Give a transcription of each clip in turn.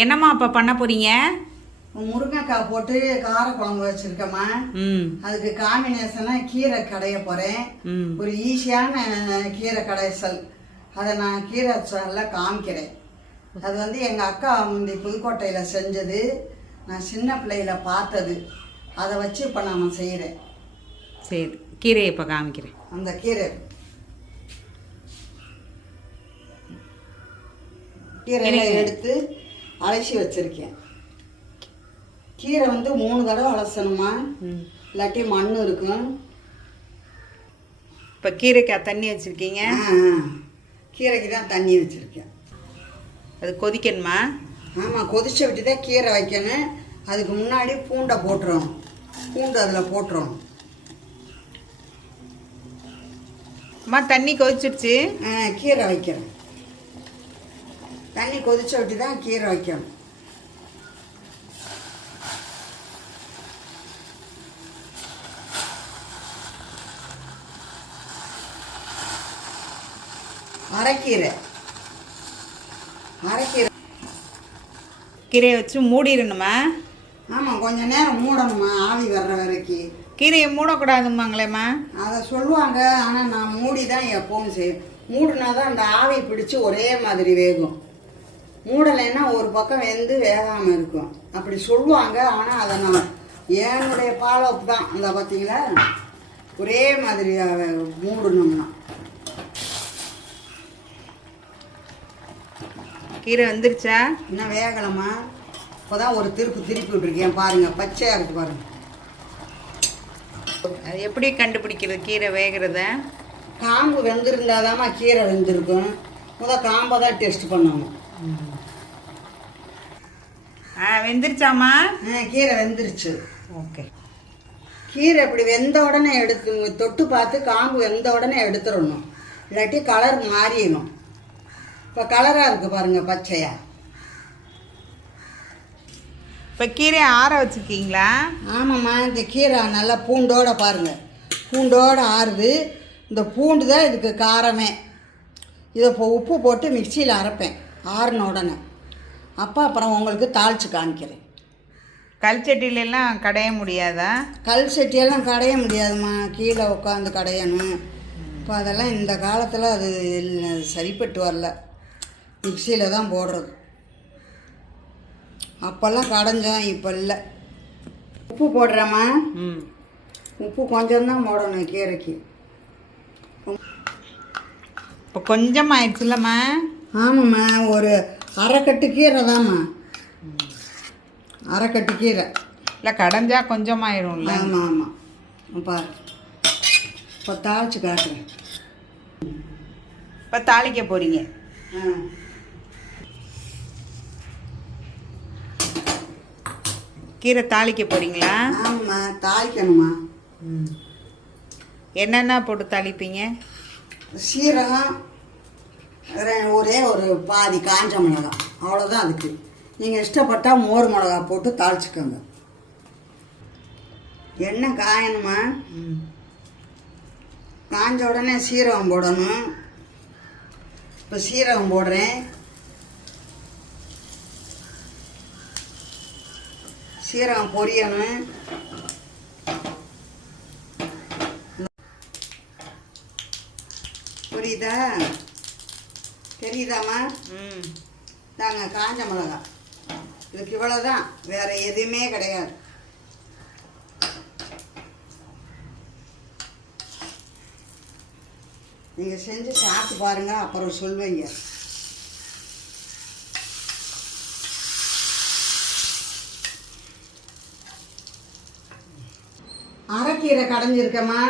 என்னம்மா அப்ப பண்ண போறீங்க? முருங்கைக்காய் போட்டு கார குழம்பு வச்சிருக்கேம்மா. அதுக்கு காம்பினேஷனா கீரை கடைய போறேன். ஒரு ஈஸியான கீரை கடைசல். அதை நான் கீரை காமிக்கிறேன். அது வந்து எங்க அக்கா முந்தி புதுக்கோட்டையில செஞ்சது, நான் சின்ன பிள்ளையில பார்த்தது. அதை வச்சு இப்ப நான் செய்யறேன். சரி, கீரையை இப்ப காமிக்கிறேன். அந்த கீரை எடுத்து அலசி வச்சிருக்கேன். கீரை வந்து 3 தடவை அலசணுமா, இல்லாட்டி மண் இருக்கும். இப்போ கீரைக்கு தண்ணி வச்சுருக்கீங்க? கீரைக்கு தான் தண்ணி வச்சுருக்கேன். அது கொதிக்கணுமா? ஆமாம், கொதிச்ச விட்டு தான் கீரை வைக்கணும். அதுக்கு முன்னாடி பூண்டை போட்டுறணும். பூண்டு அதில் போட்டுறணும். அம்மா தண்ணி கொதிச்சிடுச்சு. கீரை வைக்கிறேன். தண்ணி கொதிச்ச விட்டு தான் கீரை வைக்கணும். அரைக்கீரை கீரையை வச்சு மூடிடணுமா? ஆமாம், கொஞ்ச நேரம் மூடணுமா, ஆவி வர்ற வரைக்கும். கீரையை மூடக்கூடாதுமாங்களேம்மா? அதை சொல்லுவாங்க, ஆனால் நான் மூடி தான் எப்பவும் செய்வேன். மூடினா தான் அந்த ஆவி பிடிச்சி ஒரே மாதிரி வேகும். மூடலைன்னா ஒரு பக்கம் வெந்து வேகாமல் இருக்கும், அப்படி சொல்லுவாங்க. ஆனால் அதை நான் என்னுடைய பாலோப்பு தான். அந்த பார்த்தீங்களா, ஒரே மாதிரி மூடணும்னா. கீரை வந்துருச்சா? இன்னும் வேகலம்மா. இப்போதான் ஒரு திருப்பி விட்டுருக்கேன். பாருங்கள், பச்சையாக இருக்குது பாருங்கள். அது எப்படி கண்டுபிடிக்கிறது கீரை வேகிறத? காம்பு வெந்திருந்தாதாம்மா கீரை வெந்திருக்கும். காம்பை தான் டெஸ்ட் பண்ணணும். வெந்துருச்சாம்மா? கீரை வெந்துருச்சு. ஓகே. கீரை இப்படி வெந்த உடனே தொட்டு பார்த்து காம்பு வெந்த உடனே எடுத்துடணும், இல்லாட்டி கலர் மாறிடணும். இப்போ கலராக இருக்குது பாருங்கள், பச்சையா. இப்போ கீரையை ஆற வச்சுருக்கீங்களா? ஆமாம்மா, இந்த கீரை நல்லா பூண்டோட பாருங்கள், பூண்டோட ஆறுது. இந்த பூண்டு தான் இதுக்கு காரமே. இதை இப்போ உப்பு போட்டு மிக்சியில் அரைப்பேன் ஆறின உடனே. அப்புறம் உங்களுக்கு தாளித்து காமிக்கிறேன். கல் சட்டிலெல்லாம் கடைய முடியாதா? கல் சட்டியெல்லாம் கடைய முடியாதும்மா, கீழே உட்காந்து கடையணும். இப்போ அதெல்லாம் இந்த காலத்தில் அது சரிப்பட்டு வரல, மிக்சியில் தான் போடுறது. அப்போல்லாம் கடைஞ்சோம், இப்போ இல்லை. உப்பு போடுறேம்மா. உப்பு கொஞ்சம் தான் போடணும் கீரைக்கு. இப்போ கொஞ்சம் ஆயிடுச்சுல்லம்மா? ஆமாம்மா, ஒரு அரைக்கட்டு கீரை தான்மா. அரைக்கட்டு கீரை இல்லை, கடைஞ்சா கொஞ்சம் ஆயிடும்ல. ஆமாம் ஆமாம். பாரு, இப்போ தாளிச்சு காட்டுறேன். இப்போ தாளிக்க போகிறீங்க? கீரை தாளிக்க போகிறீங்களா? ஆமாம், தாளிக்கணுமா. என்னென்ன போட்டு தாளிப்பீங்க? சீரகம், ஒரே ஒரு பாதி காஞ்ச மிளகா, அவ்வளோதான். அதுக்கு நீங்கள் இஷ்டப்பட்டால் மோர் மிளகா போட்டு தாளிச்சுக்கோங்க. எண்ணெய் காயணுமா. காஞ்ச உடனே சீரகம் போடணும். இப்போ சீரகம் போடுறேன். சீரகம் பொரியணும். புரியுதா? தெரியுதாம்மா? தாங்க காஞ்ச மிளகா. இதுக்கு இவ்வளோதான், வேறு எதுவுமே கிடையாது. நீங்கள் செஞ்சு சாப்பிட்டு பாருங்கள், அப்புறம் சொல்வீங்க. அரைக்கீரை கடைஞ்சிருக்கேம்மா.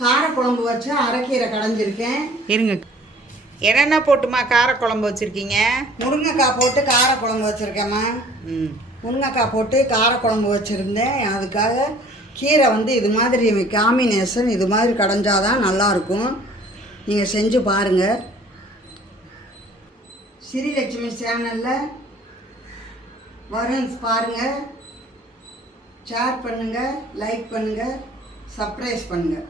காரக்குழம்பு வச்சு அரைக்கீரை கடைஞ்சிருக்கேன். இருங்க, என்னென்ன போட்டுமா காரக்குழம்பு வச்சுருக்கீங்க? முருங்கைக்காய் போட்டு காரக்குழம்பு வச்சுருக்கேம்மா. முருங்கைக்காய் போட்டு காரக்குழம்பு வச்சுருந்தேன். அதுக்காக கீரை வந்து இது மாதிரி காம்பினேஷன் இது மாதிரி கடைஞ்சாதான் நல்லாயிருக்கும். நீங்கள் செஞ்சு பாருங்கள். ஸ்ரீலட்சுமி சேனலில் வரும் பாருங்கள். ஷேர் பண்ணுங்கள், லைக் பண்ணுங்கள், சப்ஸ்கிரைப் பண்ணுங்கள்.